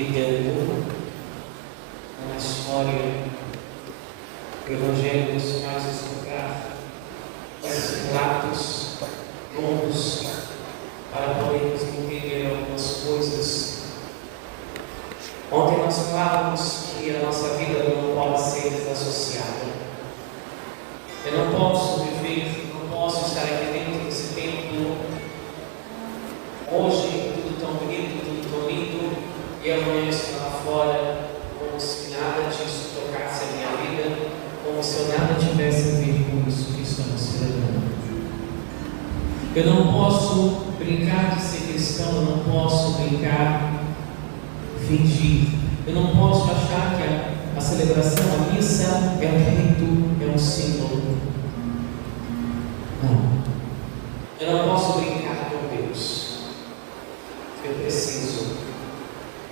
ligando uma história do Evangelho nos faz escutar esses relatos longos para podermos entender algumas coisas. Ontem nós falávamos que a nossa vida não pode ser desassociada. Eu não posso viver, não posso estar aqui dentro desse templo hoje, tudo tão bonito, tudo tão lindo, e amanhã estou lá fora, como se nada disso tocasse a minha vida, como se eu nada tivesse a ver com isso que estamos celebrando. Eu não posso brincar de ser cristão, eu não posso brincar, fingir, eu não posso achar que a celebração, a missa é um rito, é um símbolo. Não. Eu não posso brincar com Deus. Eu preciso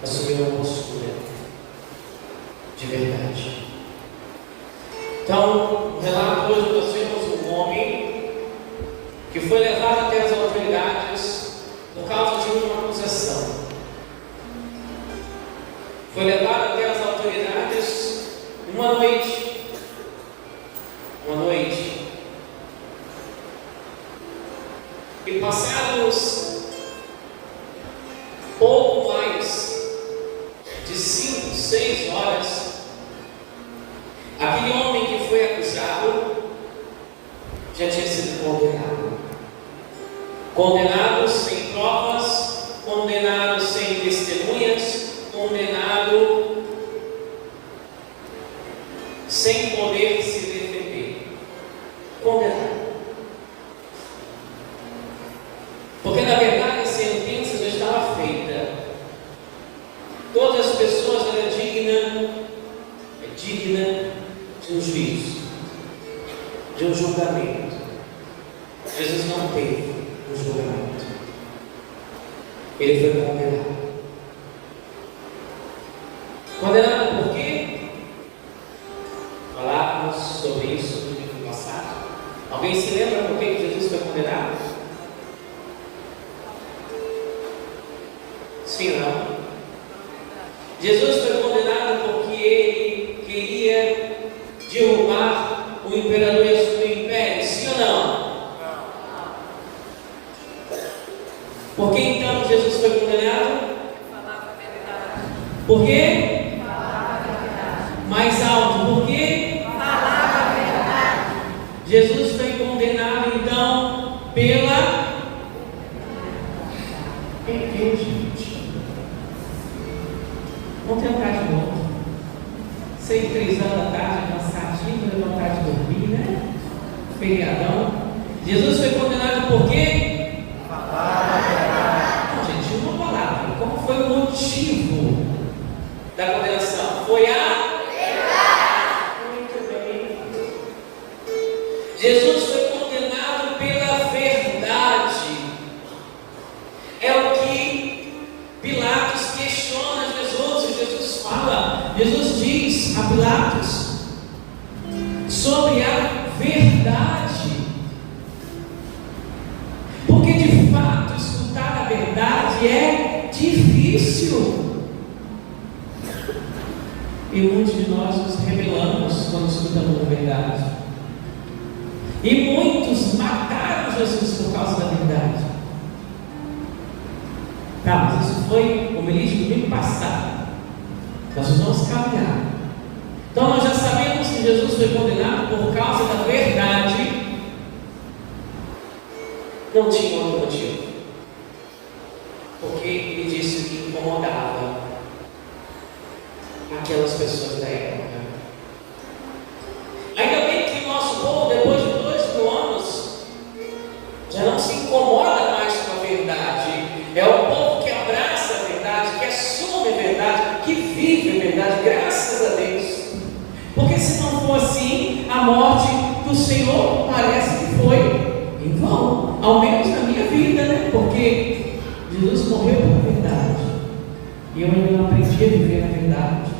assumir uma postura de verdade. Então, no relato hoje nós vemos um homem que foi levado até as autoridades por causa de uma acusação. Foi levado até as autoridades uma noite. E passados pouco mais de 5, 6 horas, aquele homem que foi acusado já tinha sido condenado. Condenado sem provas, condenado sem testemunhas, condenado sem poder se defender. Condenado. Porque na verdade a sentença já estava feita. Todas as pessoas eram dignas de um juízo, de um julgamento. Jesus não teve um julgamento. Ele foi condenado. Condenado por quê? Falávamos sobre isso no domingo passado. Alguém se lembra por que Jesus foi condenado? Sim ou não? Jesus foi condenado porque ele queria derrubar o imperador e o império. Sim ou não? Por que então Jesus foi condenado? Por quê? Mais alto. Por quê? Jesus foi condenado então pela... Vamos tentar de novo. 6, 3 horas da tarde, cansadinho, para levantar de dormir, né? Feriadão. Jesus foi condenado por quê? Não, gente, uma palavra. Como foi o motivo da condenação? Foi a verdade. Muito bem. Jesus foi condenado pela verdade. É o que Pilatos questiona Jesus. Jesus fala, Jesus diz a Pilatos sobre a verdade. Porque de fato escutar a verdade é difícil. E muitos de nós nos rebelamos quando escutamos a verdade. E muitos mataram Jesus por causa da verdade. Tá, mas isso foi o mês de domingo passado. Nós vamos caminhar. Então nós já sabemos que Jesus foi condenado por causa da verdade. Não tinha outro motivo. Porque ele disse que incomodava aquelas pessoas da época. Ainda bem que o nosso povo, depois de 2000 anos, já não se incomoda mais com a verdade. É o povo que abraça a verdade, que assume a verdade, que vive a verdade, graças a Deus. Porque se não for assim, a morte do Senhor parece que foi em vão, ao menos na minha vida, né? Porque Jesus morreu pela verdade e eu ainda não aprendi a viver na verdade.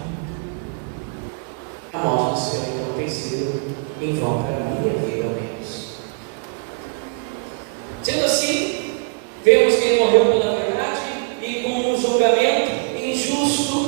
A morte do Senhor então tem sido em vão para a minha vida, ao menos. Sendo assim, vemos que ele morreu pela verdade e com um julgamento injusto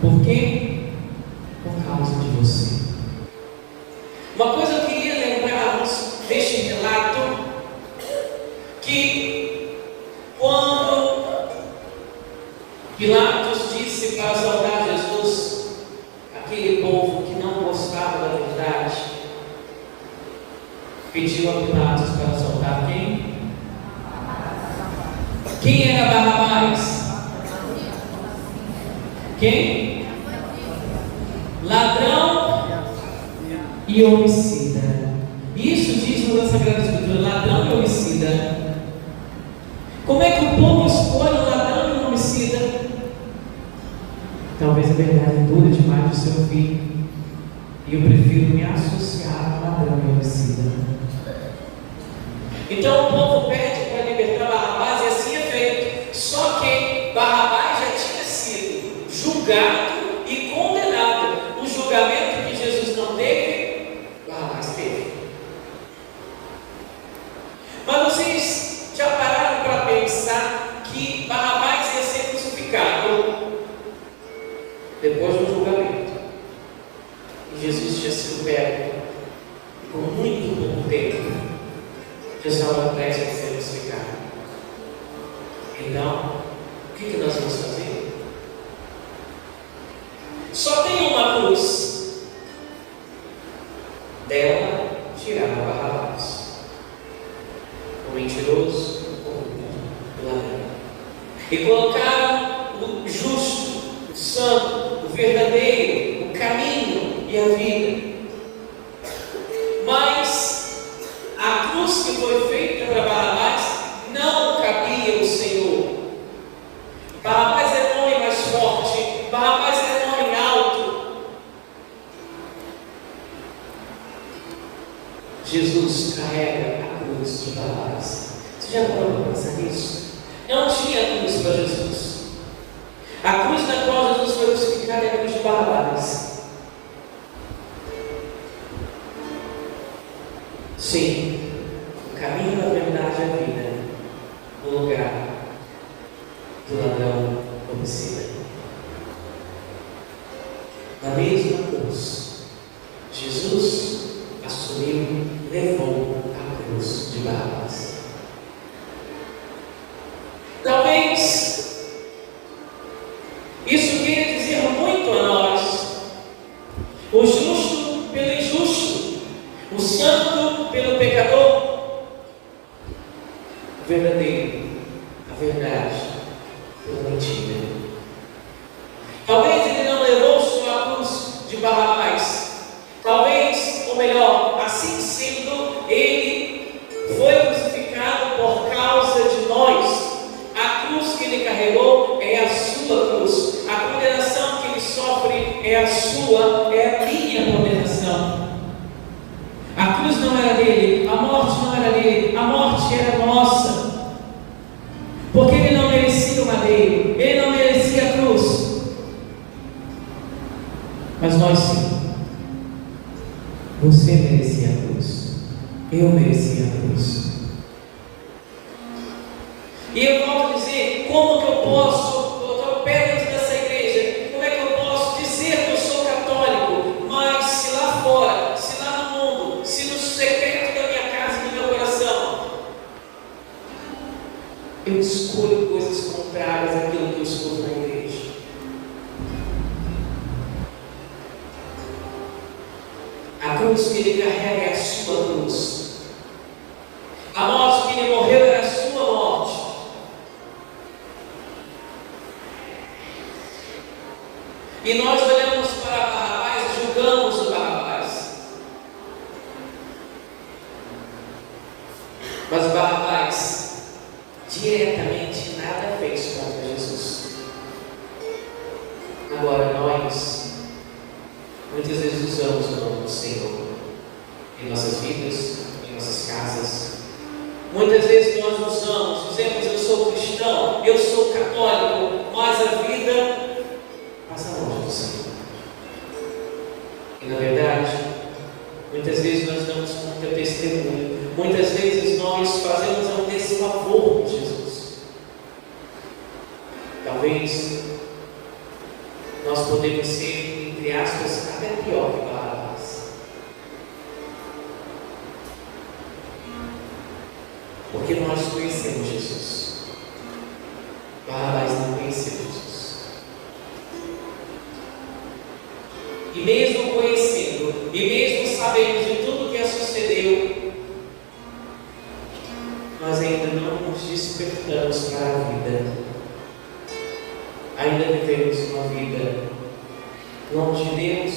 Por quê? Por causa de você. Uma coisa eu queria lembrarmos deste relato, que quando Pilatos disse para saudar Jesus, aquele povo que não gostava da verdade, pediu a Pilatos para soltar quem? Quem era Barrabás? Quem? Ladrão e homicida. Isso diz na Sagrada Escritura: ladrão e homicida. Como é que o povo escolhe um ladrão e um homicida? Talvez a verdade dure demais do seu filho, e eu prefiro me associar a ladrão e homicida. Então o povo pede para libertar Barrabás, e assim é feito. Só que Barrabás já tinha sido julgado e condenado. O julgamento que Jesus não teve, Barrabás teve. Mas vocês já pararam para pensar que Barrabás ia ser crucificado depois do julgamento? E Jesus tinha sido pego com muito pouco tempo. Jesus estava prestes a ser crucificado. Então, o que nós vamos fazer? Só tem uma cruz. Dela tiraram Barrabás, o mentiroso, o ladrão, e colocaram o justo, o santo, o verdadeiro, o caminho e a vida. Mas a cruz que foi feita para Barrabás não cabia o Senhor. Barrabás era um homem mais forte, Barrabás era um homem alto. Jesus carrega a cruz de Barrabás. Você já parou para pensar nisso? Não tinha cruz para Jesus. A cruz na qual Jesus foi crucificado é a cruz de Barrabás. Sim, o caminho, a verdade e a vida, no lugar do ladrão homicida. Na mesma cruz, Jesus assumiu, levou a cruz de Barrabás. Talvez isso queira dizer muito a nós: o justo pelo injusto, o santo pelo pecador, o verdadeiro, a verdade pela mentira. Talvez ele não levou só a cruz de Barrabás. Talvez, ou melhor, assim sendo, ele foi crucificado por causa de nós. A cruz que ele carregou é a sua cruz. A condenação que ele sofre é a sua, é a minha condenação. A cruz não era dele, a morte não era dele, a morte era nossa. Porque ele não merecia o madeiro, ele não merecia a cruz. Mas nós sim. Você merecia a cruz, eu merecia a cruz. E eu volto a dizer: como que eu posso, eu estou perto dessa igreja, como é que eu posso dizer que eu sou católico, mas se lá fora, se lá no mundo, se no secreto da minha casa e do meu coração, eu escolho coisas contrárias àquilo que eu escolho na igreja? A cruz que ele carrega é a sua cruz. A morte que ele morreu era a sua morte. E nós olhamos para Barrabás e julgamos o Barrabás. Mas Barrabás diretamente nada fez contra Jesus. Agora nós muitas vezes usamos o nome do Senhor em nossas vidas, em nossas casas. Muitas vezes nós dizemos: eu sou cristão, eu sou católico, mas a vida passa longe do Senhor. E na verdade, muitas vezes nós damos contra testemunho, muitas vezes nós fazemos um desfavor por Jesus. Talvez nós podemos ser, entre aspas, até pior que Barrabás. Porque nós conhecemos Jesus. Barrabás não conheceu Jesus. E mesmo conhecendo, e mesmo sabendo de tudo que sucedeu, nós ainda não nos despertamos para a vida. Ainda vivemos uma vida longe de Deus,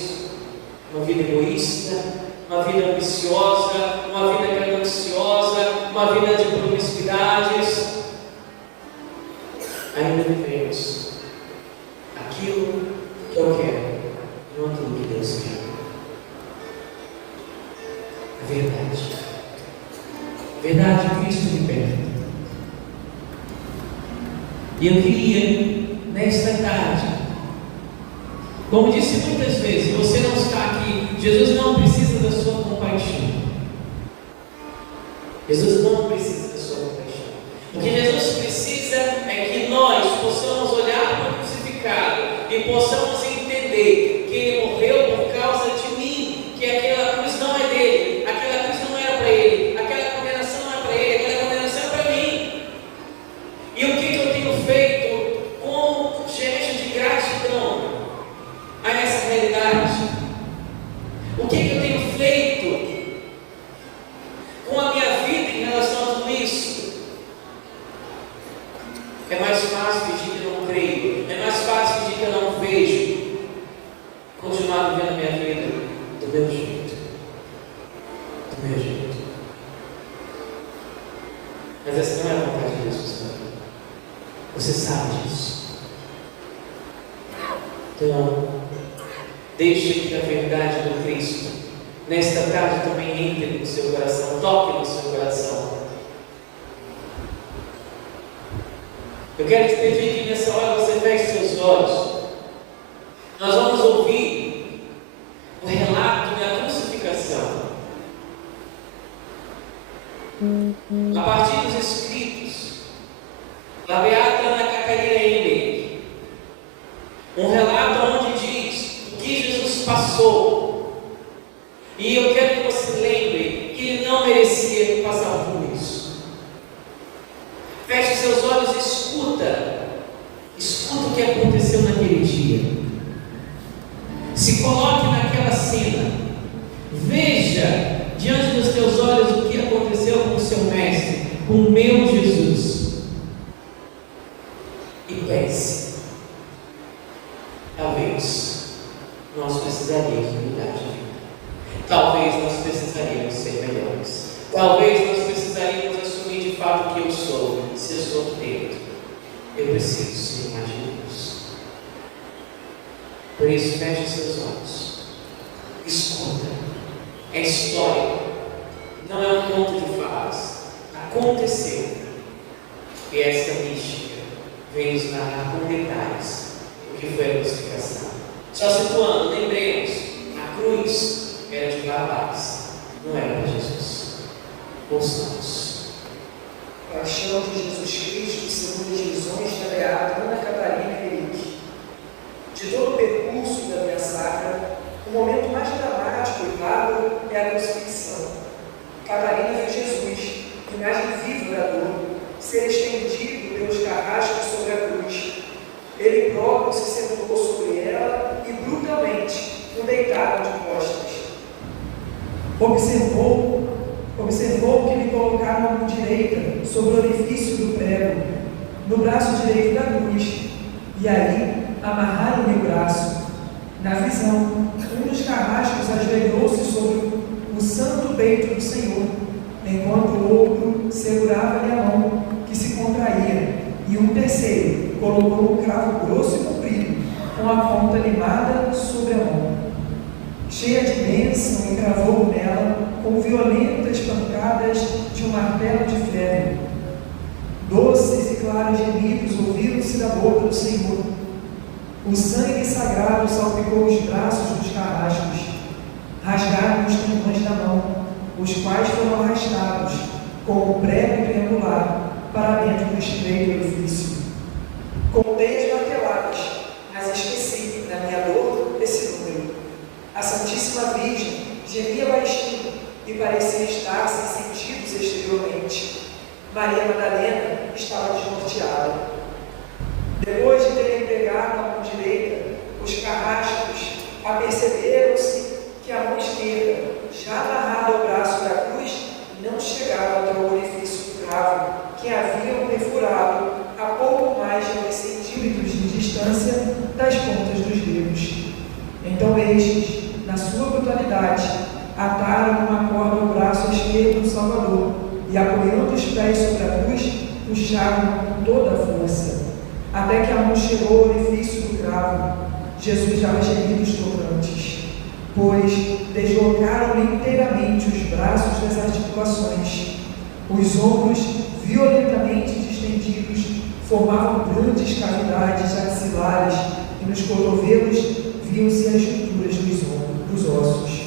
uma vida egoísta, uma vida ambiciosa, uma vida gananciosa, uma vida de promiscuidades. Ainda vivemos aquilo que eu quero, não aquilo que Deus quer. A verdade. A verdade, Cristo liberta. E eu queria, nesta tarde, como disse muitas vezes, você não está aqui, Jesus não precisa da sua compaixão. Jesus não precisa da sua compaixão. O que Jesus precisa é que nós possamos olhar para o crucificado e possamos entender que Ele morreu por causa de mim, que aquela cruz não é dele, aquela cruz não era para ele, aquela condenação não é para ele, aquela condenação é para mim. E o que eu tenho feito com gesto de gratidão a essa realidade? O que eu tenho feito com a minha vida em relação a tudo isso? É mais fácil fingir que eu não creio, é mais fácil fingir que eu não vejo, continuar vivendo a minha vida do meu jeito, do meu jeito. Mas essa não é a vontade de Deus, você sabe disso. Então, deixe que a verdade do Cristo nesta tarde também entre no seu coração, toque no seu coração. Eu quero te pedir que nessa hora você feche seus olhos. Nós vamos ouvir o relato da crucificação a partir dos escritos da beata Ana Catarina Emmerich. Um relato onde diz o que Jesus passou. E eu quero que você lembre que Ele não merecia passar por isso. Feche seus olhos e escuta o que aconteceu naquele dia. Se coloque naquela cena. Veja diante dos teus olhos o que aconteceu com o seu mestre, com o meu Jesus. E pense: talvez nós precisaríamos mudar de vida. Talvez nós precisaríamos ser melhores. Talvez nós precisaríamos assumir de fato o que eu sou. Se eu sou Deus, eu preciso ser mais de Deus. Por isso, feche seus olhos. Escuta. É história. Não é um conto de fadas. Aconteceu. E esta mística vem nos narrar com detalhes o que foi a crucificação. Só situando, lembremos, a cruz era de Barrabás, não era para Jesus. Ouçamos. Paixão de Jesus Cristo, segundo as visões da beata Ana Catarina Emmerich. De todo o percurso da via sacra, o momento mais dramático e claro é a crucifixão. Catarina viu Jesus, imagem viva da dor, ser estendido pelos carrascos sobre a cruz. Ele próprio se sentou sobre ela e brutalmente o deitaram de costas. Observou que lhe colocaram a mão direita sobre o orifício do prego, no braço direito da cruz, e aí amarraram-lhe o braço. Na visão, um dos carrascos ajoelhou-se sobre o santo peito do Senhor, enquanto o outro segurava-lhe a mão, que se contraía, e um terceiro colocou um cravo grosso e comprido, com a ponta limada sobre a mão. Cheia de bênção, encravou nela com violentas pancadas de um martelo de ferro. Doces e claros gemidos ouviram-se da boca do Senhor. O sangue sagrado salpicou os braços dos carrascos, rasgaram os tendões da mão, os quais foram arrastados, com o prego triangular, para dentro do estreito orifício. Com teias marteladas, mas esqueci da gemia baixinho e parecia estar sem sentidos exteriormente. Maria Madalena estava desnorteada. Depois de terem pregado a mão direita, os carrascos aperceberam-se que a mão esquerda, já amarrada ao braço da cruz, não chegava até o orifício do cravo que haviam perfurado a pouco mais de 2 centímetros de distância das pontas dos dedos. Então estes, na sua brutalidade, ataram uma corda ao braço esquerdo do Salvador e, apoiando os pés sobre a cruz, puxaram com toda a força, até que a mão chegou ao orifício do cravo. Jesus dava gemidos tocantes, pois deslocaram-lhe inteiramente os braços das articulações. Os ombros, violentamente distendidos, formavam grandes cavidades axilares e nos cotovelos viam-se as junturas dos ossos.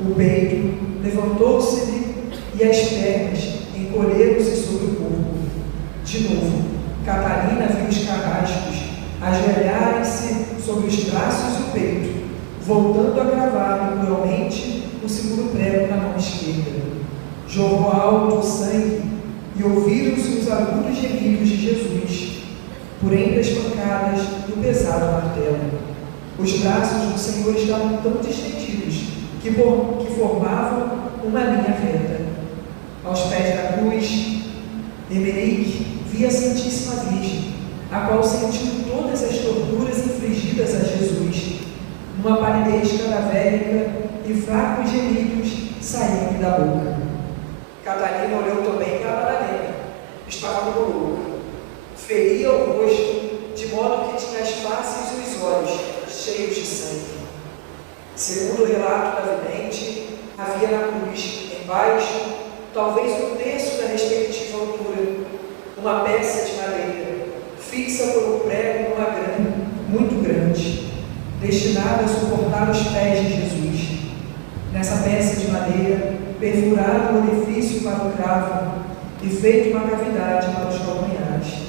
O peito levantou-se-lhe e as pernas encolheram-se sobre o corpo. De novo, Catarina viu os carrascos ajoelharem-se sobre os braços e o peito, voltando a cravar cruelmente o segundo prego na mão esquerda. Jorrou alto o sangue e ouviram-se os agudos gemidos de Jesus, por entre as pancadas do pesado martelo. Os braços do Senhor estavam tão distendidos que formavam uma linha reta. Aos pés da cruz, Emeric via a Santíssima Virgem, a qual sentiu todas as torturas infligidas a Jesus, numa palidez cadavérica e fracos gemidos saíam-lhe da boca. Catarina olhou também para Madalena. Estava como louca. Feria o rosto, de modo que tinha as faces e os olhos cheios de sangue. Segundo o relato da vidente, havia na cruz, embaixo, talvez 1/3 da respectiva altura, uma peça de madeira, fixa por um prego muito grande, destinada a suportar os pés de Jesus. Nessa peça de madeira, perfurado o orifício para o cravo e feito uma cavidade para os calcanhares.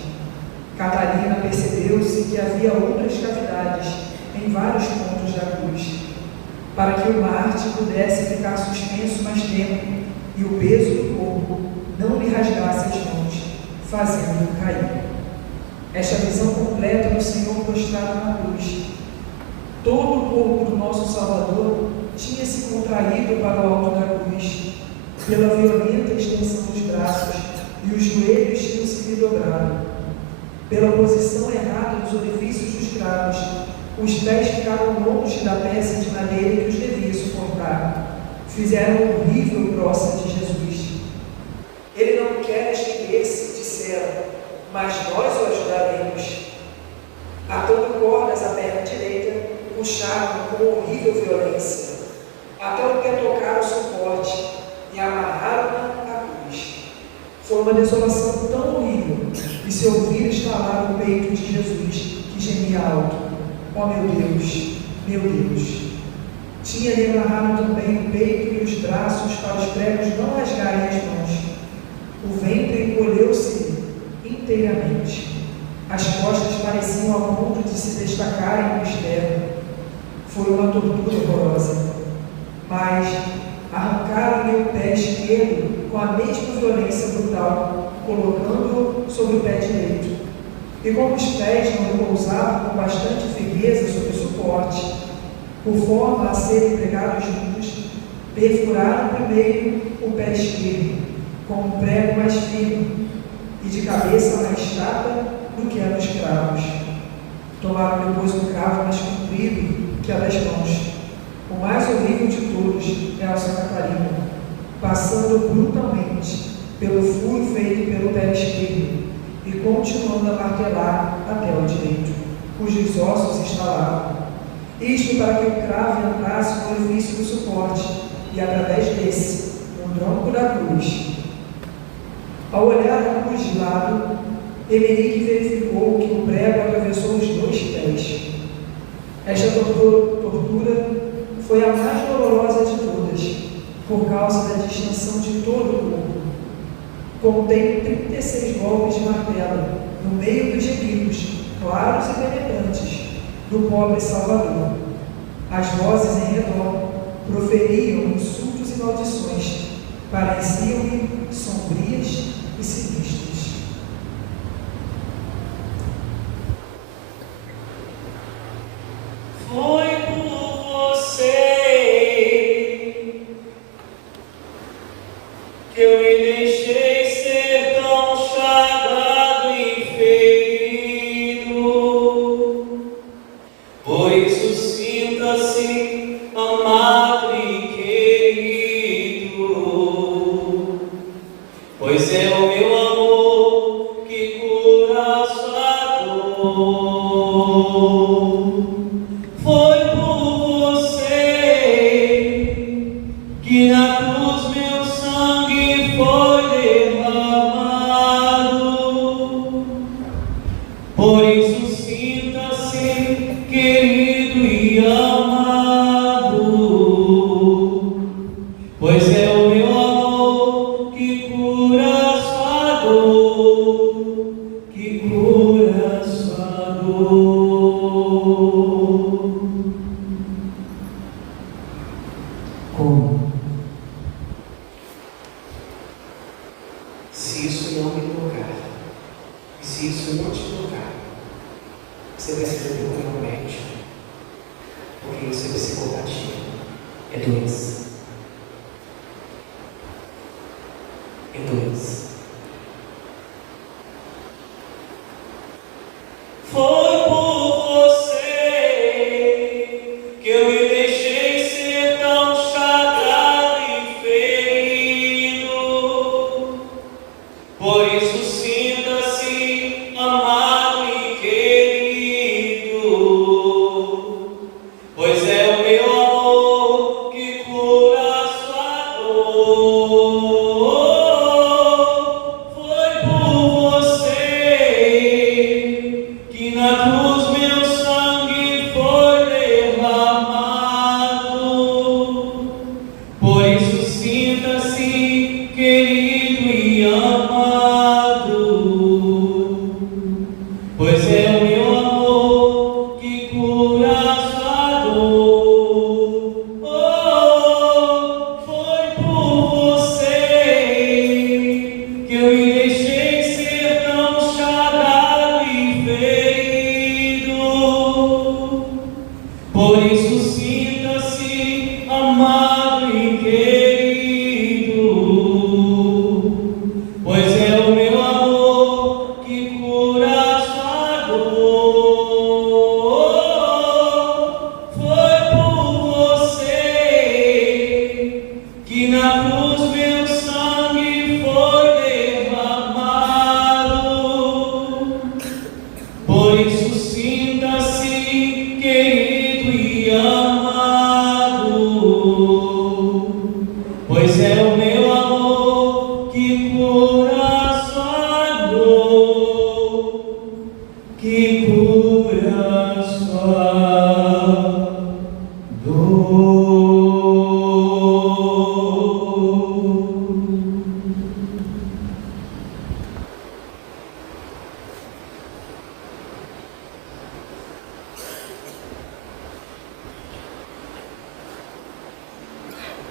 Catarina percebeu-se que havia outras cavidades em vários pontos da cruz, para que o mártir pudesse ficar suspenso mais tempo e o peso do corpo não lhe rasgasse as mãos, fazendo-o cair. Esta visão completa do Senhor prostrado na cruz. Todo o corpo do nosso Salvador tinha se contraído para o alto da cruz, pela violenta extensão dos braços, e os joelhos tinham se lhe dobrado. Pela posição errada dos orifícios dos cravos, os pés ficaram longe da peça de madeira que os devia suportar. Fizeram um horrível próstata de Jesus. Ele não quer erguer-se, disseram, mas nós o ajudaremos. Atando cordas à perna direita, puxaram com horrível violência, até o pé tocar o suporte e amarraram-na à cruz. Foi uma desolação tão horrível e se ouvir estalar o peito de Jesus, que gemia alto: ó meu Deus, meu Deus! Tinha-lhe amarrado também o peito e os braços para os pregos não rasgarem as mãos. O ventre encolheu-se inteiramente. As costas pareciam ao ponto de se destacarem no externo. Foi uma tortura horrorosa. Mas arrancaram-lhe o pé esquerdo com a mesma violência brutal, colocando-o sobre o pé direito. E como os pés não repousavam com bastante firmeza sobre o suporte, por forma a serem pregados juntos, perfuraram primeiro o pé esquerdo, com um prego mais firme e de cabeça mais chata do que a dos cravos. Tomaram depois um cravo mais comprido que a das mãos. O mais horrível de todos é a Santa Catarina, passando brutalmente pelo furo feito pelo pé esquerdo e continuando a martelar até o direito, cujos ossos estalavam. Isto para que o cravo entrasse no orifício do suporte e, através desse, no tronco da cruz. Ao olhar a cruz de lado, Emeric verificou que o prego atravessou os 2 pés. Esta tortura foi a mais dolorosa de todas, por causa da distensão de todo o corpo. Contém 36 golpes de martelo, no meio dos gemidos, claros e penetrantes, do pobre Salvador. As vozes em redor proferiam insultos e maldições, pareciam-me sombrias e sinistras. Foi por você que eu me deixei ser tão chagado e ferido. Por isso sinta-se amado e querido, pois é o meu amor que cura a sua dor. Foi por você que na cruz meu sangue foi derramado. Por isso sinta-se querido e amado, pois é o meu amor que cura a sua dor, que cura a sua dor. Como? Se isso não me tocar, se isso não te tocar, você vai ser procurar um médico, porque isso é psicopatia, é doença. É doença. Foi por você que eu me deixei ser tão chagado e ferido. Por isso sinta-se amado e querido, pois é o meu amor que cura a sua dor. Foi por você que na cruz meu sangue foi derramado. Por isso sinta-se querido e amado, pois é o meu amor que cura a sua dor. Oh, foi por você que eu me deixei ser tão chagado e ferido. Por isso